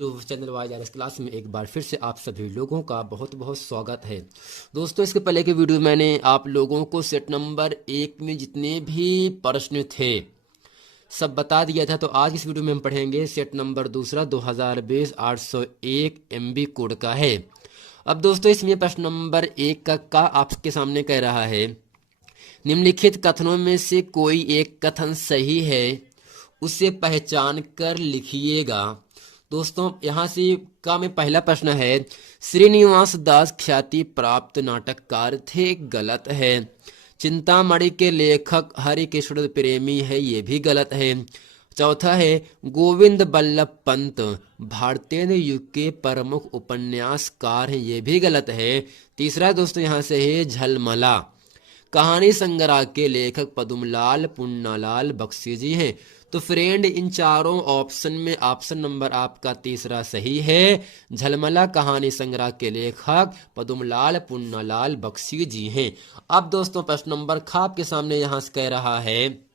जो channel wise R S class में एक बार फिर से आप सभी लोगों का बहुत बहुत स्वागत है। दोस्तों, इसके पहले के वीडियो मैंने आप लोगों को सेट नंबर 1 में जितने भी प्रश्न थे सब बता दिया था। तो आज इस वीडियो में हम पढ़ेंगे सेट नंबर दूसरा 2020 801 MB कोड का है। अब दोस्तों, इसमें प्रश्न नंबर 1 का आपके सामने कह रहा है, निम्नलिखित कथनों में से कोई एक कथन सही है, उसे पहचान कर लिखिएगा। दोस्तों, यहाँ से का में पहला प्रश्न है, श्रीनिवास दास ख्याति प्राप्त नाटककार थे, गलत है। चिंतामणि के लेखक हरिकृष्ण प्रेमी है, ये भी गलत है। चौथा है, गोविंद बल्लभ पंत भारतीय युग के प्रमुख उपन्यासकार हैं, ये भी गलत है। तीसरा दोस्तों यहाँ से है, झलमला कहानी संग्रह के लेखक पद्मलाल पुन्नालाल बख्शी जी हैं। तो फ्रेंड, इन चारों ऑप्शन में ऑप्शन नंबर आपका तीसरा सही है। झलमला कहानी संग्रह के लेखक पद्मलाल पुन्नालाल बख्शी जी हैं। अब दोस्तों, प्रश्न नंबर ख आपके सामने यहाँ से कह रहा है,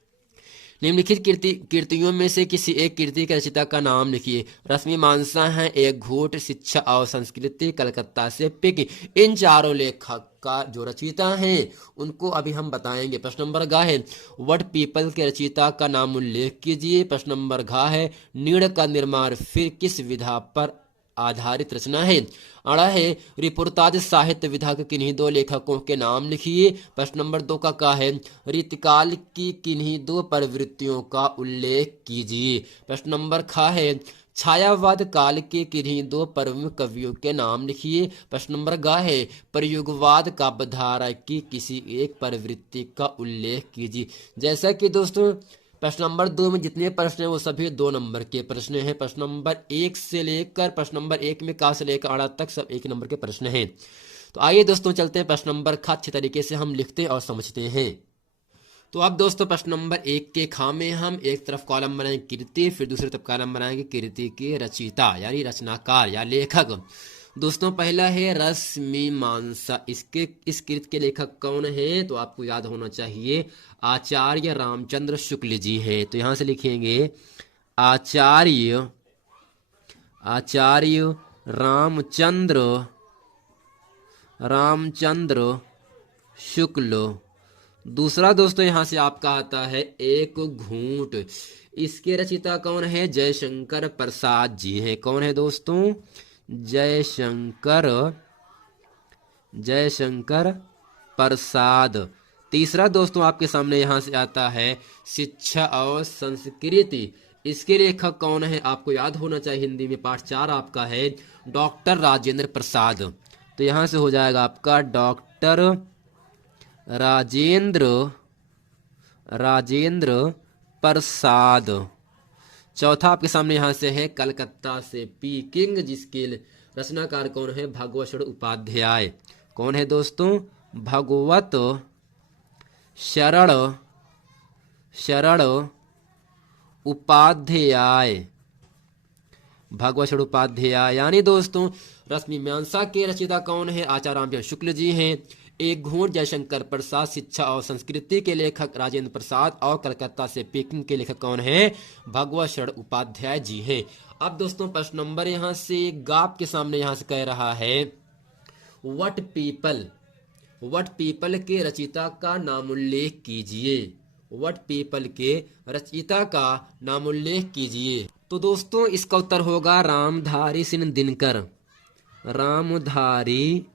निम्नलिखित कृतियों में से किसी एक कृति के रचयिता का नाम लिखिए। रश्मि मानसा है, एक घूट, शिक्षा और संस्कृति, कलकत्ता से पिक। इन चारों लेखक का जो रचयिता हैं उनको अभी हम बताएंगे। प्रश्न नंबर घ है, वट पीपल के रचयिता का नाम उल्लेख कीजिए। प्रश्न नंबर घ है, नीड़ का निर्माण फिर किस विधा पर आधारित रचना है। अड़ा है, रिपोर्ताज साहित्य विधा के किन्हीं दो लेखकों के नाम लिखिए। प्रश्न नंबर 2 का है, रीतिकाल की किन्हीं दो प्रवृत्तियों का उल्लेख कीजिए। प्रश्न नंबर ख है, छायावाद काल के किन्हीं दो प्रमुख कवियों के नाम लिखिए। प्रश्न नंबर ग है, प्रयोगवाद काव्यधारा की किसी एक प्रवृत्ति का उल्लेख कीजिए। जैसा कि दोस्तों प्रश्न नंबर 2 में जितने प्रश्न हैं वो सभी 2 नंबर के प्रश्न हैं। प्रश्न नंबर 1 से लेकर प्रश्न नंबर 1 में का से लेकर अड़ा तक सब 1 नंबर के प्रश्न हैं। तो आइए दोस्तों, चलते हैं प्रश्न नंबर ख अच्छे तरीके से हम लिखते और समझते हैं। तो अब दोस्तों, प्रश्न नंबर 1 के खा में हम एक तरफ कॉलम बनाएंगे कृति, फिर दूसरी तरफ कॉलम बनाएंगे कृति के रचयिता यानी रचनाकार या लेखक। दोस्तों, पहला है रश्मि मानसा। इस कृत के लेखक कौन है? तो आपको याद होना चाहिए, आचार्य रामचंद्र शुक्ल जी हैं। तो यहां से लिखेंगे आचार्य रामचंद्र शुक्ल। दूसरा दोस्तों यहां से आपका आता है एक घूंट। इसके रचयिता कौन है? जयशंकर प्रसाद जी हैं। कौन है दोस्तों? जयशंकर प्रसाद। तीसरा दोस्तों आपके सामने यहां से आता है शिक्षा और संस्कृति। इसके लेखक कौन है? आपको याद होना चाहिए, हिंदी में पाठ 4 आपका है डॉक्टर राजेंद्र प्रसाद। तो यहां से हो जाएगा आपका डॉक्टर राजेंद्र प्रसाद। चौथा आपके सामने यहां से है कलकत्ता से पीकिंग, जिसके रचनाकार कौन है? भगवत शरण उपाध्याय। कौन है दोस्तों? भगवत शरण उपाध्याय। भगवत शरण उपाध्याय। यानी दोस्तों, रश्मि मानसा के रचयिता कौन है? आचार्य रामचंद्र शुक्ल जी हैं। एक घूंट जयशंकर प्रसाद, शिक्षा और संस्कृति के लेखक राजेंद्र प्रसाद, और कलकत्ता से पीकिंग के लेखक कौन है? भगवत शरण उपाध्याय जी हैं। अब दोस्तों, प्रश्न नंबर यहां से गाप के सामने यहां से कह रहा है, वट पीपल के रचयिता का नामोल्लेख कीजिए। वट पीपल के रचयिता का नामोल्लेख कीजिए। तो दोस्तों, इसका उत्तर होगा रामधारी सिंह दिनकर। रामधारी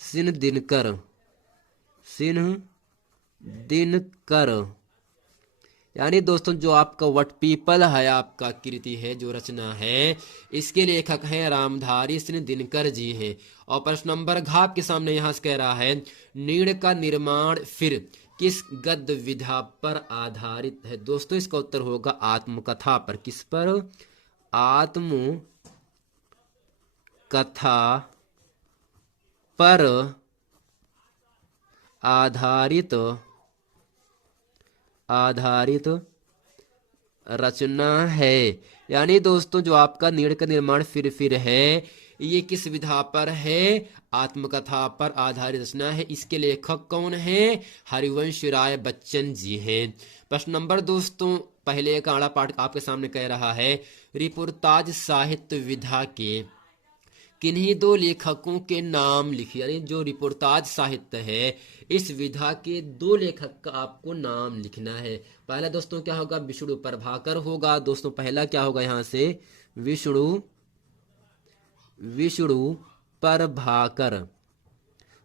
सिंह दिनकर। यानी दोस्तों, जो आपका वट पीपल है आपका कृति है, जो रचना है, इसके लेखक हैं रामधारी सिंह दिनकर जी हैं। और प्रश्न नंबर घ के सामने यहां से कह रहा है, नीड़ का निर्माण फिर किस गद्य विधा पर आधारित है? दोस्तों, इसका उत्तर होगा आत्मकथा पर। किस पर? आत्मकथा पर आधारित रचना है। यानी दोस्तों, जो आपका नीड़ का निर्माण फिर है, ये किस विधा पर है? आत्मकथा पर आधारित रचना है। इसके लेखक कौन है? हरिवंश राय बच्चन जी हैं। प्रश्न नंबर दोस्तों पहले का आड़ा पाठ आपके सामने कह रहा है, रिपोर्ताज साहित्य विधा के किन्हीं दो लेखकों के नाम लिखिए। यानी जो रिपोर्ताज साहित्य है, इस विधा के दो लेखक का आपको नाम लिखना है। पहला दोस्तों क्या होगा, विष्णु प्रभाकर होगा। दोस्तों पहला क्या होगा यहाँ से, विष्णु प्रभाकर,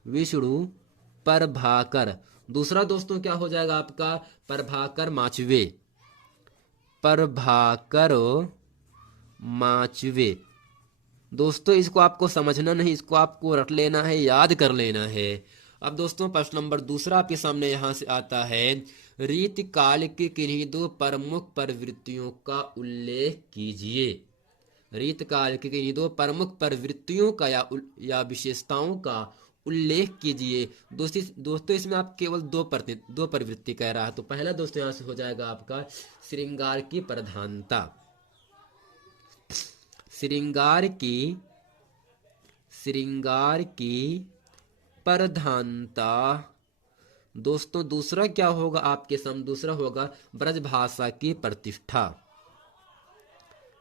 विष्णु प्रभाकर। दूसरा दोस्तों क्या हो जाएगा आपका, प्रभाकर माचवे, प्रभाकर माचवे। दोस्तों इसको आपको समझना नहीं, इसको आपको रट लेना है, याद कर लेना है। अब दोस्तों प्रश्न नंबर दूसरा आपके सामने यहां से आता है, रीति काल के किन्हीं दो प्रमुख प्रवृत्तियों का उल्लेख कीजिए। रीत काल के किन्हीं दो प्रमुख प्रवृत्तियों का या विशेषताओं का उल्लेख कीजिए। दोस्तों इसमें आप केवल दो प्रवृत्ति कह रहा है। तो पहला दोस्तों यहां से हो जाएगा आपका श्रृंगार की प्रधानता, श्रृंगार की प्रधानता। दोस्तों दूसरा क्या होगा आपके सामने, दूसरा होगा ब्रज भाषा की प्रतिष्ठा,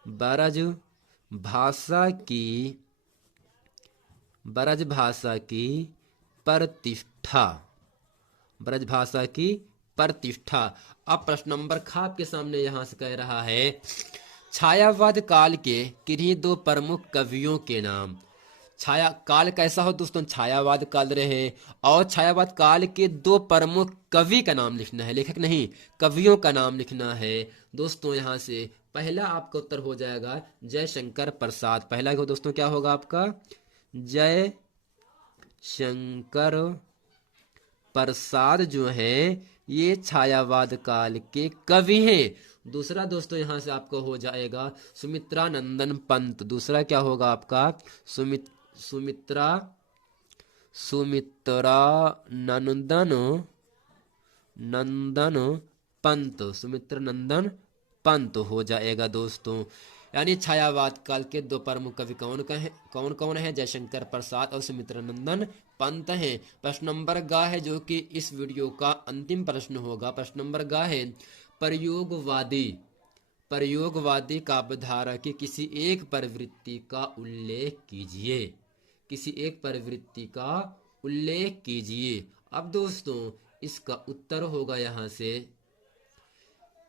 ब्रज भाषा की प्रतिष्ठा, ब्रज भाषा की प्रतिष्ठा। अब प्रश्न नंबर ख आपके सामने यहां से कह रहा है, छायावाद काल के किन्हीं दो प्रमुख कवियों के नाम। छाया काल कैसा हो दोस्तों, छायावाद काल रहे, और छायावाद काल के दो प्रमुख कवि का नाम लिखना है, लेखक नहीं, कवियों का नाम लिखना है। दोस्तों यहां से पहला आपका उत्तर हो जाएगा जयशंकर प्रसाद। पहला को दोस्तों क्या होगा आपका, जयशंकर प्रसाद जो है ये छायावाद काल के कवि हैं। दूसरा दोस्तों यहां से आपको हो जाएगा सुमित्रा नंदन पंत। दूसरा क्या होगा आपका, सुमित्रा नंदन पंत, सुमित्रा नंदन पंत हो जाएगा दोस्तों। यानी छायावाद काल के दो प्रमुख कवि कौन है, जयशंकर प्रसाद और सुमित्रा नंदन पंत हैं। प्रश्न नंबर ग है जो कि इस वीडियो का अंतिम प्रश्न होगा। प्रश्न नंबर ग है, प्रयोगवादी काव्यधारा की किसी एक प्रवृत्ति का उल्लेख कीजिए, किसी एक प्रवृत्ति का उल्लेख कीजिए। अब दोस्तों इसका उत्तर होगा यहां से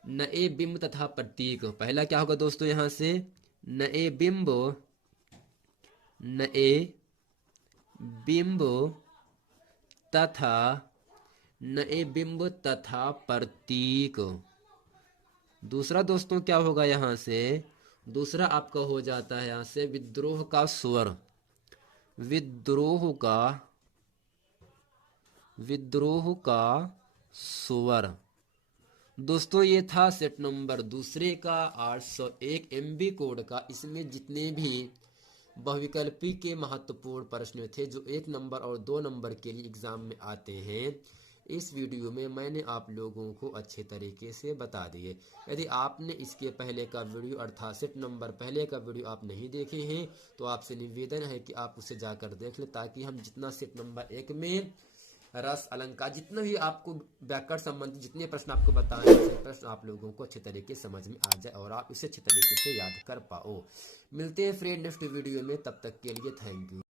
नए बिंब तथा प्रतीक। पहला क्या होगा दोस्तों यहां से, नए बिंब तथा प्रतीक। दूसरा दोस्तों क्या होगा यहां से, दूसरा आपका हो जाता है यहां से विद्रोह का स्वर, विद्रोह का स्वर। दोस्तों ये था सेट नंबर दूसरे का 801 MB कोड का। इसमें जितने भी बहुविकल्पी के महत्वपूर्ण प्रश्न थे जो 1 नंबर और 2 नंबर के लिए एग्जाम में आते हैं, इस वीडियो में मैंने आप लोगों को अच्छे तरीके से बता दिए। यदि आपने इसके पहले का वीडियो अर्थात सेट नंबर पहले का वीडियो आप नहीं देखे हैं तो आपसे निवेदन है कि आप उसे जाकर देख लें, ताकि हम जितना सेट नंबर 1 में रस अलंकार जितना भी आपको व्याकरण संबंधी जितने प्रश्न आपको बताए प्रश्न आप लोगों को अच्छे तरीके से समझ में आ जाए और आप इसे अच्छे तरीके से याद कर पाओ। मिलते हैं फ्रेंड नेक्स्ट वीडियो में, तब तक के लिए थैंक यू।